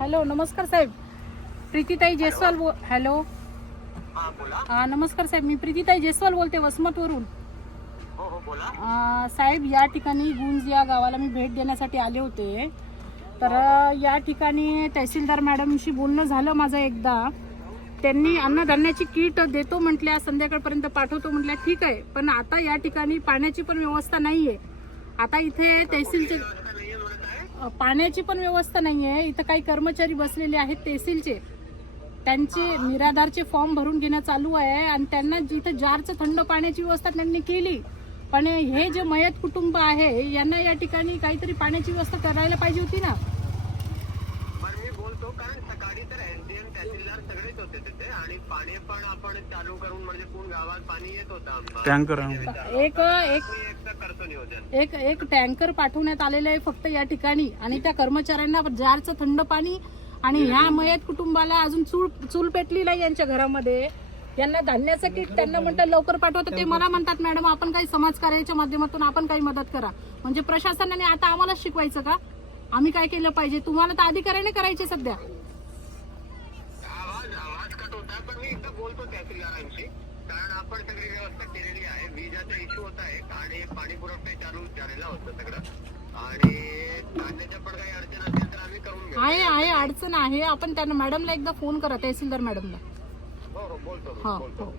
Hello नमस्कार साहेब. प्रीतीताई जयस्वाल बो hello. हा नमस्कार साहेब मी प्रीतीताई जयस्वाल बोलते वसमतवरून. साहेब या ठिकाणी गुंज या गावाला मी भेट देण्यासाठी आले होते. तर या ठिकाणी तहसीलदार मॅडमशी बोलणं झालं माझं एकदा. त्यांनी अन्नधान्याची किट देतो म्हटल्या संध्याकाळपर्यंत पाठवतो म्हटल्या ठीक आहे. पण आता या ठिकाणी पाण्याची पण व्यवस्था नाही आहे आता इथे तहसीलचे पाण्याची पण व्यवस्था नाही आहे इथं काही कर्मचारी बसलेले आहेत तहसीलचे. त्यांचे निराधारचे फॉर्म भरून घेणं चालू आहे आणि त्यांना जिथं जारचं थंड पाण्याची व्यवस्था त्यांनी केली. पण हे जे मयत कुटुंब आहे यांना या ठिकाणी काहीतरी पाण्याची व्यवस्था करायला पाहिजे होती ना. बोलतो कारण सकाळी तर एसडीएम तहसीलदार सगळेच होते तिथे आणि पाणी पण आपण चालू करून म्हणजे पूर्ण गावात पाणी येत होतं आम्हाला. टँकर एक एक मी एकदा करतो नियोजन. एक एक टँकर पाठवण्यात आलेलं आहे फक्त या ठिकाणी. आणि त्या कर्मचाऱ्यांना जारचं थंड पाणी आणि ह्या मयत कुटुंबाला अजून चूल चूल पेटली नाही यांच्या घरामध्ये. यांना धान्याचं किट त्यांना म्हणतात लवकर पाठवा. तर ते मला म्हणतात मॅडम आपण काही समाजकार्याच्या माध्यमातून आपण काही मदत करा. म्हणजे प्रशासनाने आता आम्हालाच शिकवायचं का? आम्ही काय केलं पाहिजे? तुम्हाला तर अधिकाऱ्याने करायचे सध्या. आवाज आवाज कट होता पण मी एकदा बोलतो तहसीलदारांशी. कारण आपण सगळी व्यवस्था केलेली आहे. विजाचा इश्यू होता एक आणि पाणी पुरवठा चालू झालेला होता सगळं. आणि पण काही अडचण असेल तर आम्ही करून घेऊ. आहे आहे अडचण आहे. आपण त्यांना मॅडमला एकदा फोन करा तहसीलदार मॅडमला. हो हो बोलतो हा बोलतो. हो.